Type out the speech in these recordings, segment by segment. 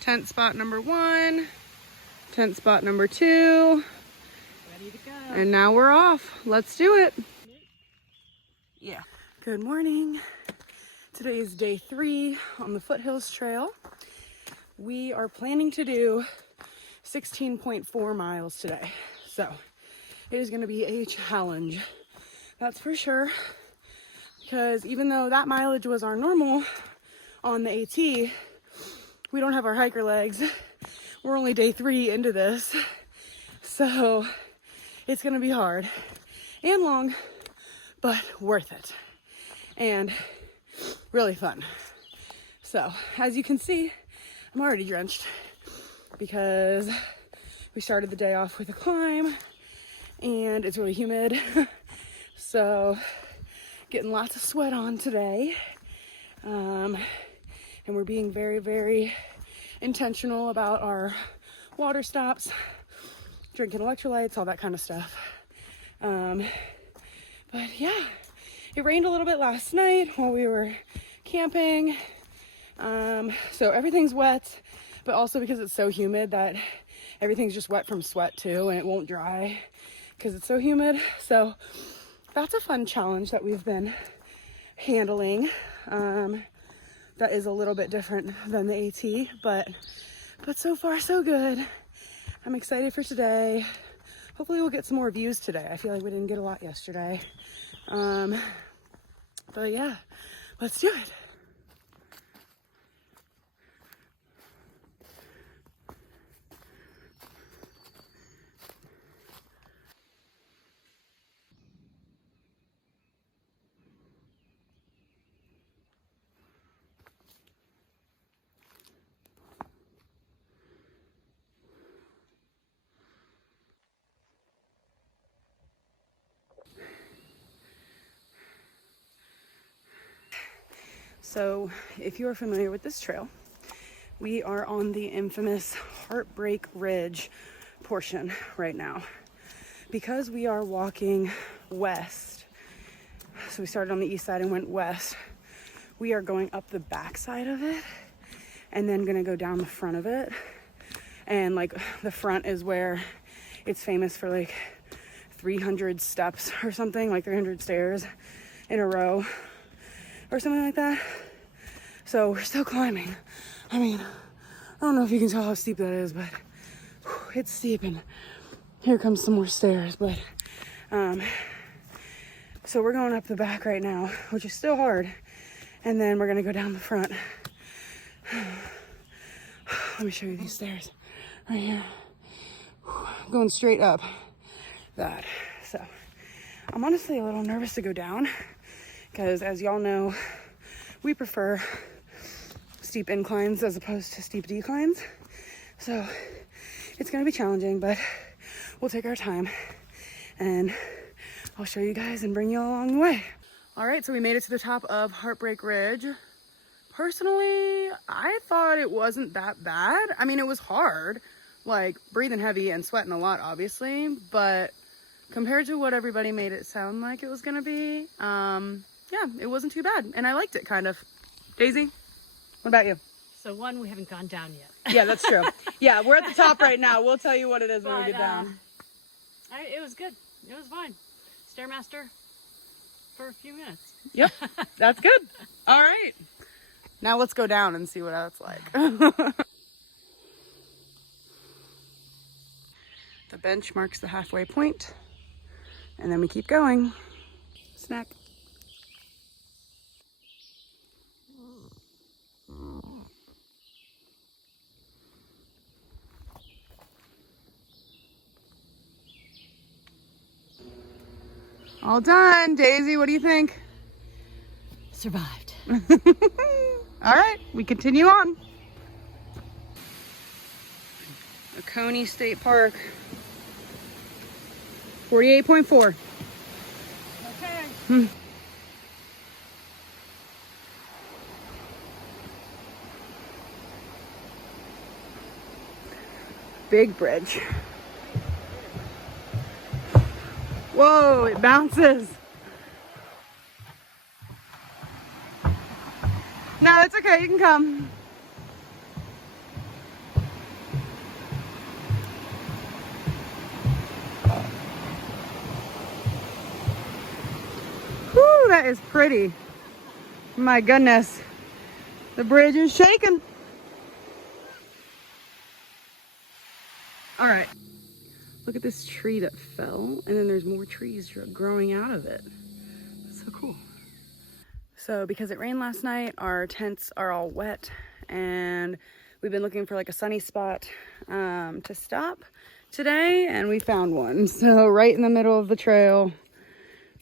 Tent spot number 1, tent spot number 2. Ready to go. And now we're off. Let's do it. Yeah. Good morning. Today is day 3 on the Foothills Trail. We are planning to do 16.4 miles today. So it is going to be a challenge. That's for sure. Because even though that mileage was our normal on the AT, we don't have our hiker legs. We're only day 3 into this. So it's going to be hard and long, but worth it. And really fun. So as you can see, I'm already drenched because we started the day off with a climb and it's really humid. So getting lots of sweat on today. And we're being very, very intentional about our water stops, drinking electrolytes, all that kind of stuff. But yeah, it rained a little bit last night while we were camping. So everything's wet, but also because it's so humid that everything's just wet from sweat too, and it won't dry because it's so humid. So that's a fun challenge that we've been handling. That is a little bit different than the AT, but so far so good. I'm excited for today. Hopefully we'll get some more views today. I feel like we didn't get a lot yesterday. But yeah, let's do it. So if you are familiar with this trail, we are on the infamous Heartbreak Ridge portion right now. Because we are walking west, so we started on the east side and went west, we are going up the back side of it and then gonna go down the front of it. And like the front is where it's famous for like 300 steps or something, like 300 stairs in a row or something like that. So we're still climbing. I mean, I don't know if you can tell how steep that is, but it's steep, and here comes some more stairs. But so we're going up the back right now, which is still hard, and then we're gonna go down the front. Let me show you these stairs right here. Going straight up that. So I'm honestly a little nervous to go down because, as y'all know, we prefer steep inclines as opposed to steep declines. So it's gonna be challenging, but we'll take our time and I'll show you guys and bring you along the way. All right, so we made it to the top of Heartbreak Ridge. Personally, I thought it wasn't that bad. I mean, it was hard, like breathing heavy and sweating a lot, obviously, but compared to what everybody made it sound like it was gonna be, yeah, it wasn't too bad, and I liked it, kind of. Daisy, what about you? So one, we haven't gone down yet. Yeah, that's true. Yeah, we're at the top right now. We'll tell you what it is when we get down. It was good. It was fine. Stairmaster for a few minutes. Yep, that's good. All right. Now let's go down and see what that's like. The bench marks the halfway point, and then we keep going. Snack. All done. Daisy, what do you think? Survived. All right, we continue on. Oconee State Park. 48.4. Okay. Big bridge. Whoa, it bounces. No, it's okay, you can come. that is pretty. My goodness. The bridge is shaking. All right. Look at this tree that fell, and then there's more trees growing out of it. That's so cool. So because it rained last night, our tents are all wet, and we've been looking for like a sunny spot to stop today, and we found one. So right in the middle of the trail,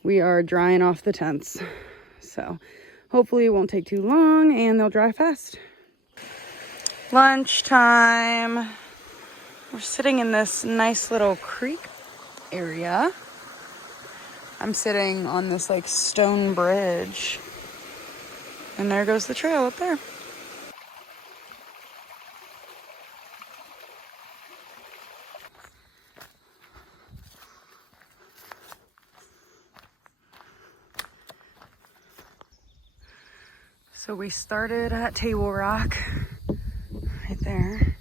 we are drying off the tents. So hopefully it won't take too long and they'll dry fast. Lunchtime. We're sitting in this nice little creek area. I'm sitting on this like stone bridge. And there goes the trail up there. So we started at Table Rock, right there.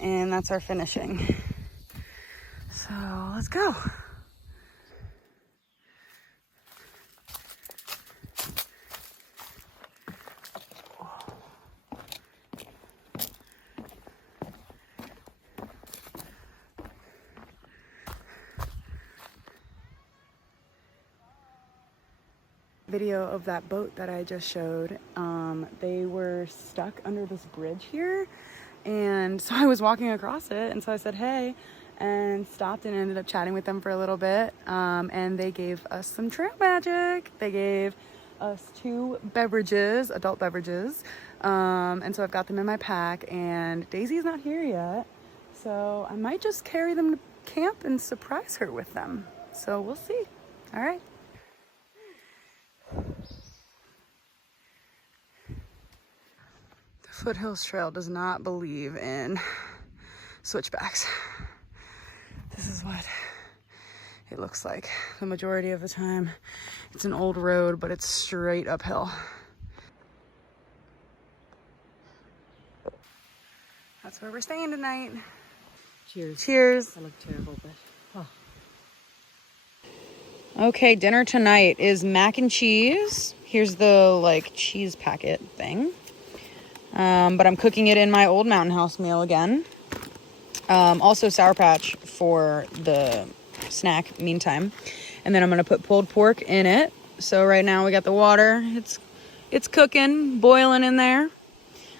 And that's our finishing. So let's go. Video of that boat that I just showed. They were stuck under this bridge here, and so I was walking across it, and so I said hey and stopped and ended up chatting with them for a little bit, and they gave us some trail magic. They gave us 2 beverages, adult beverages, and so I've got them in my pack, and Daisy's not here yet, so I might just carry them to camp and surprise her with them. So we'll see. All right. Foothills Trail does not believe in switchbacks. This is what it looks like the majority of the time. It's an old road, but it's straight uphill. That's where we're staying tonight. Cheers. Cheers. That looked terrible, but Okay, dinner tonight is mac and cheese. Here's the like cheese packet thing. But I'm cooking it in my old Mountain House meal again. Also Sour Patch for the snack meantime. And then I'm going to put pulled pork in it. So right now we got the water. It's cooking, boiling in there.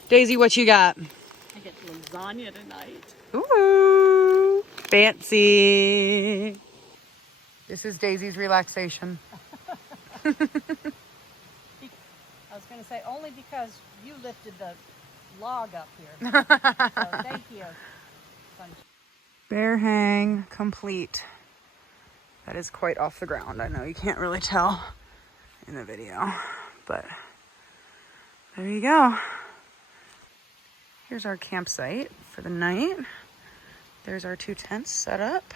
Daisy, what you got? I get lasagna tonight. Ooh, fancy. This is Daisy's relaxation. I was going to say only because you lifted the log up here. So thank you. Bear hang complete. That is quite off the ground. I know you can't really tell in the video, but there you go. Here's our campsite for the night. There's our 2 tents set up.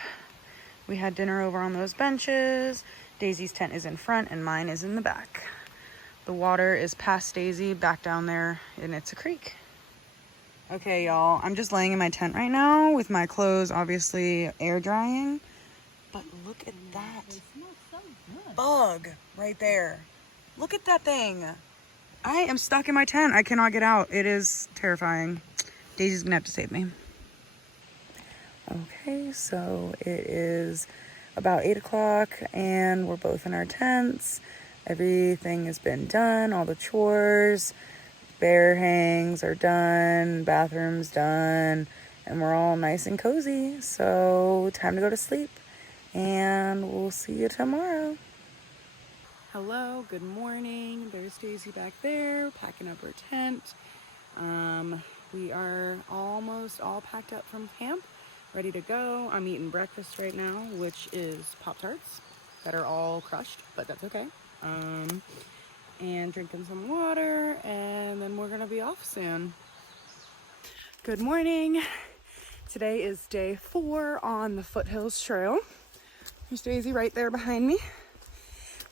We had dinner over on those benches. Daisy's tent is in front and mine is in the back. The water is past Daisy, back down there, and it's a creek. Okay, y'all, I'm just laying in my tent right now with my clothes obviously air drying. But look at that bug right there. Look at that thing. I am stuck in my tent. I cannot get out. It is terrifying. Daisy's gonna have to save me. Okay, so it is about 8 o'clock and we're both in our tents. Everything has been done, all the chores. Bear hangs are done, bathroom's done, and we're all nice and cozy. So time to go to sleep, and we'll see you tomorrow. Hello, good morning. There's Daisy back there, packing up her tent. We are almost all packed up from camp, ready to go. I'm eating breakfast right now, which is Pop-Tarts that are all crushed, but that's okay. And drinking some water, and then we're gonna be off soon. Good morning. Today is day 4 on the Foothills Trail. There's Daisy right there behind me.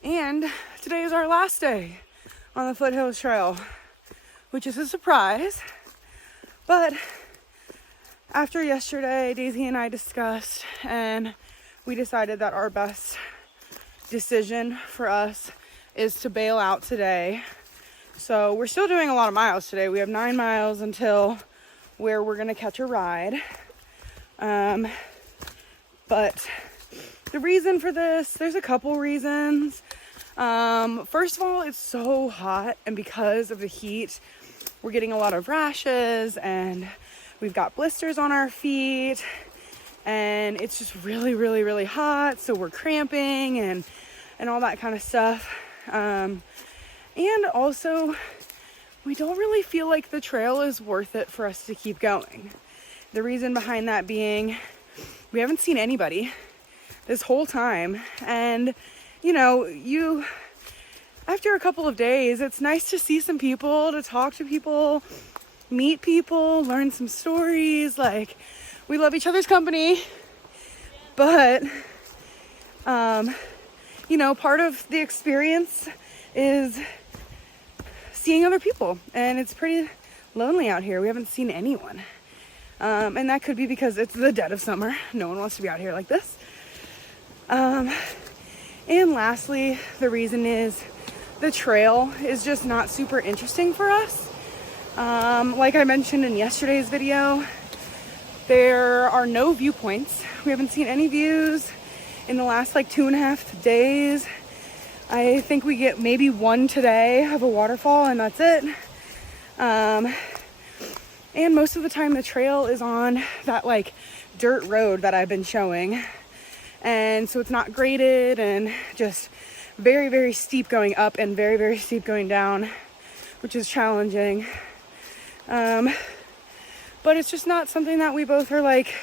And today is our last day on the Foothills Trail, which is a surprise. But after yesterday, Daisy and I discussed, and we decided that our best decision for us is to bail out today. So we're still doing a lot of miles today. We have 9 miles until where we're gonna catch a ride. But the reason for this, there's a couple reasons. First of all, it's so hot, and because of the heat, we're getting a lot of rashes and we've got blisters on our feet, and it's just really, really, really hot. So we're cramping and all that kind of stuff. And also, we don't really feel like the trail is worth it for us to keep going. The reason behind that being, we haven't seen anybody this whole time. And, you know, after a couple of days, it's nice to see some people, to talk to people, meet people, learn some stories. Like, we love each other's company. But, you know, part of the experience is seeing other people. And it's pretty lonely out here. We haven't seen anyone. And that could be because it's the dead of summer. No one wants to be out here like this. And lastly, the reason is the trail is just not super interesting for us. Like I mentioned in yesterday's video, there are no viewpoints. We haven't seen any views in the last like 2.5 days. I think we get maybe one today of a waterfall, and that's it. And most of the time the trail is on that like dirt road that I've been showing. And so it's not graded, and just very, very steep going up and very, very steep going down, which is challenging. But it's just not something that we both are like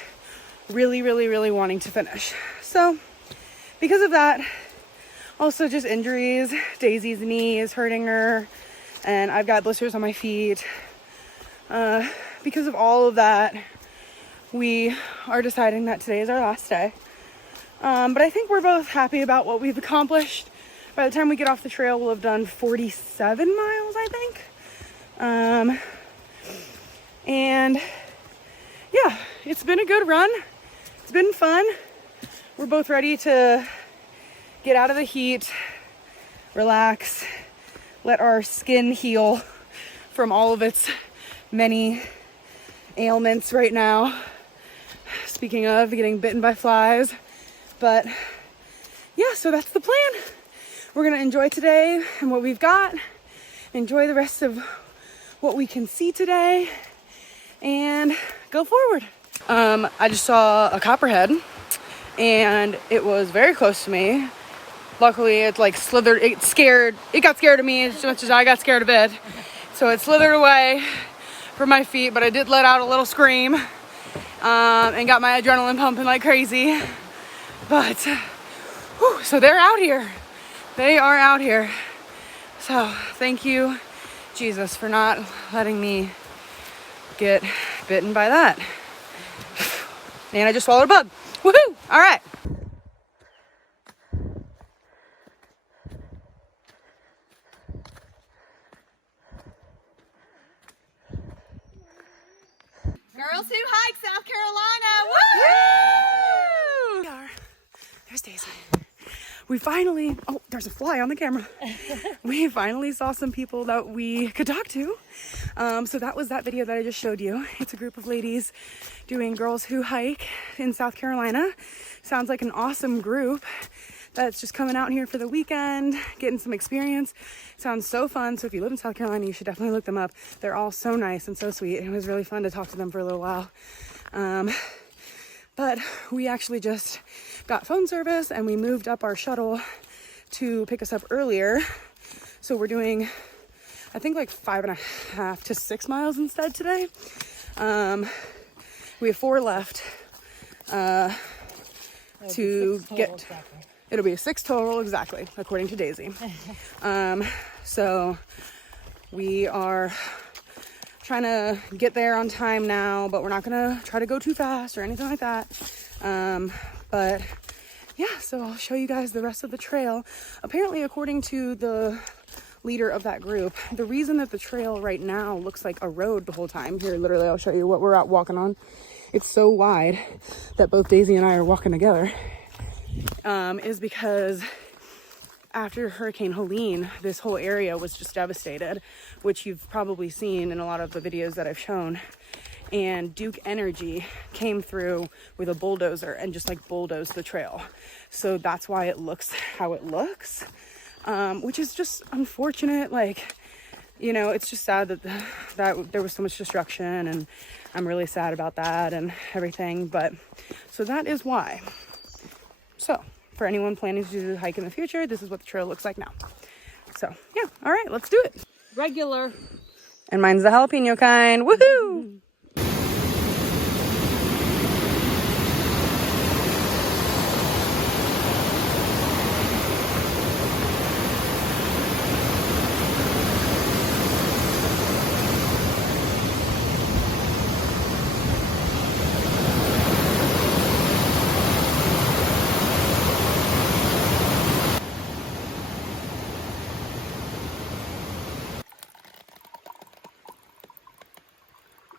really, really, really wanting to finish. So because of that, also just injuries, Daisy's knee is hurting her, and I've got blisters on my feet. Because of all of that, we are deciding that today is our last day. But I think we're both happy about what we've accomplished. By the time we get off the trail, we'll have done 47 miles, I think. And yeah, it's been a good run. It's been fun. We're both ready to get out of the heat, relax, let our skin heal from all of its many ailments right now. Speaking of getting bitten by flies. But yeah, so that's the plan. We're gonna enjoy today and what we've got, enjoy the rest of what we can see today, and go forward. I just saw a copperhead, and it was very close to me. Luckily, it like slithered, it got scared of me as much as I got scared of it. So it slithered away from my feet, but I did let out a little scream, and got my adrenaline pumping like crazy. But, whew, so they're out here. They are out here. So thank you, Jesus, for not letting me get bitten by that. And I just swallowed a bug. Woohoo! All right. Girls Who Hike South Carolina. Woo! There's Daisy. We finally, oh, there's a fly on the camera. We finally saw some people that we could talk to. So that was that video that I just showed you. It's a group of ladies doing Girls Who Hike in South Carolina. Sounds like an awesome group that's just coming out here for the weekend, getting some experience. Sounds so fun. So if you live in South Carolina, you should definitely look them up. They're all so nice and so sweet. It was really fun to talk to them for a little while. But we actually just got phone service and we moved up our shuttle to pick us up earlier. So we're doing, I think, like 5.5 to 6 miles instead today. We have 4 left to get. It'll be 6 total, exactly, according to Daisy. So we are trying to get there on time now, but we're not gonna try to go too fast or anything like that. But yeah, so I'll show you guys the rest of the trail. Apparently, according to the leader of that group, the reason that the trail right now looks like a road the whole time, here literally I'll show you what we're out walking on. It's so wide that both Daisy and I are walking together, is because after Hurricane Helene, this whole area was just devastated, which you've probably seen in a lot of the videos that I've shown. And Duke Energy came through with a bulldozer and just like bulldozed the trail. So that's why it looks how it looks, which is just unfortunate. Like, you know, it's just sad that there was so much destruction, and I'm really sad about that and everything. But so that is why. So for anyone planning to do the hike in the future, this is what the trail looks like now. So yeah, all right, let's do it. Regular. And mine's the jalapeno kind. Woohoo!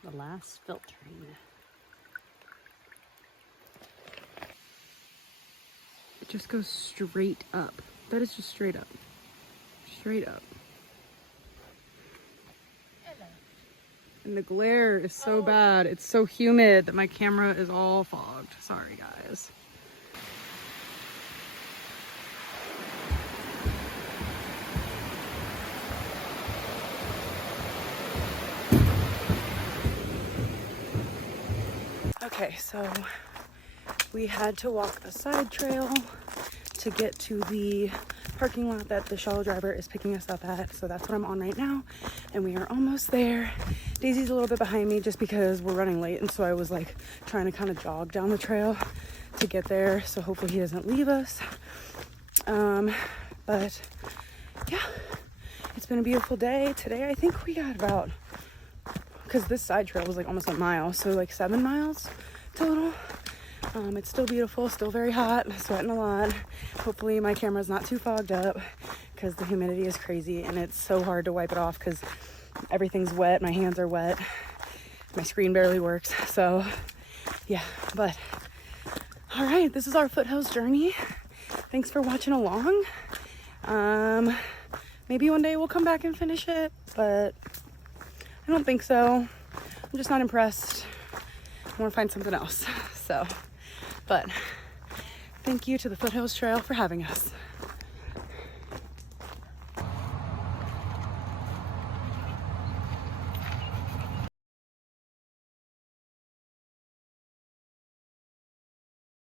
The last filtering. It just goes straight up. That is just straight up. Straight up. And the glare is so bad. It's so humid that my camera is all fogged. Sorry, guys. Okay, so we had to walk a side trail to get to the parking lot that the shuttle driver is picking us up at. So that's what I'm on right now, and we are almost there. Daisy's a little bit behind me just because we're running late, and so I was like trying to kind of jog down the trail to get there, so hopefully he doesn't leave us. But yeah, it's been a beautiful day. Today I think we got about, because this side trail was like almost a mile, so like 7 miles total. It's still beautiful, still very hot, sweating a lot. Hopefully my camera's not too fogged up because the humidity is crazy and it's so hard to wipe it off because everything's wet, my hands are wet, my screen barely works. So yeah, but all right, this is our Foothills journey. Thanks for watching along. Maybe one day we'll come back and finish it, but I don't think so. I'm just not impressed. I want to find something else. So, but thank you to the Foothills Trail for having us.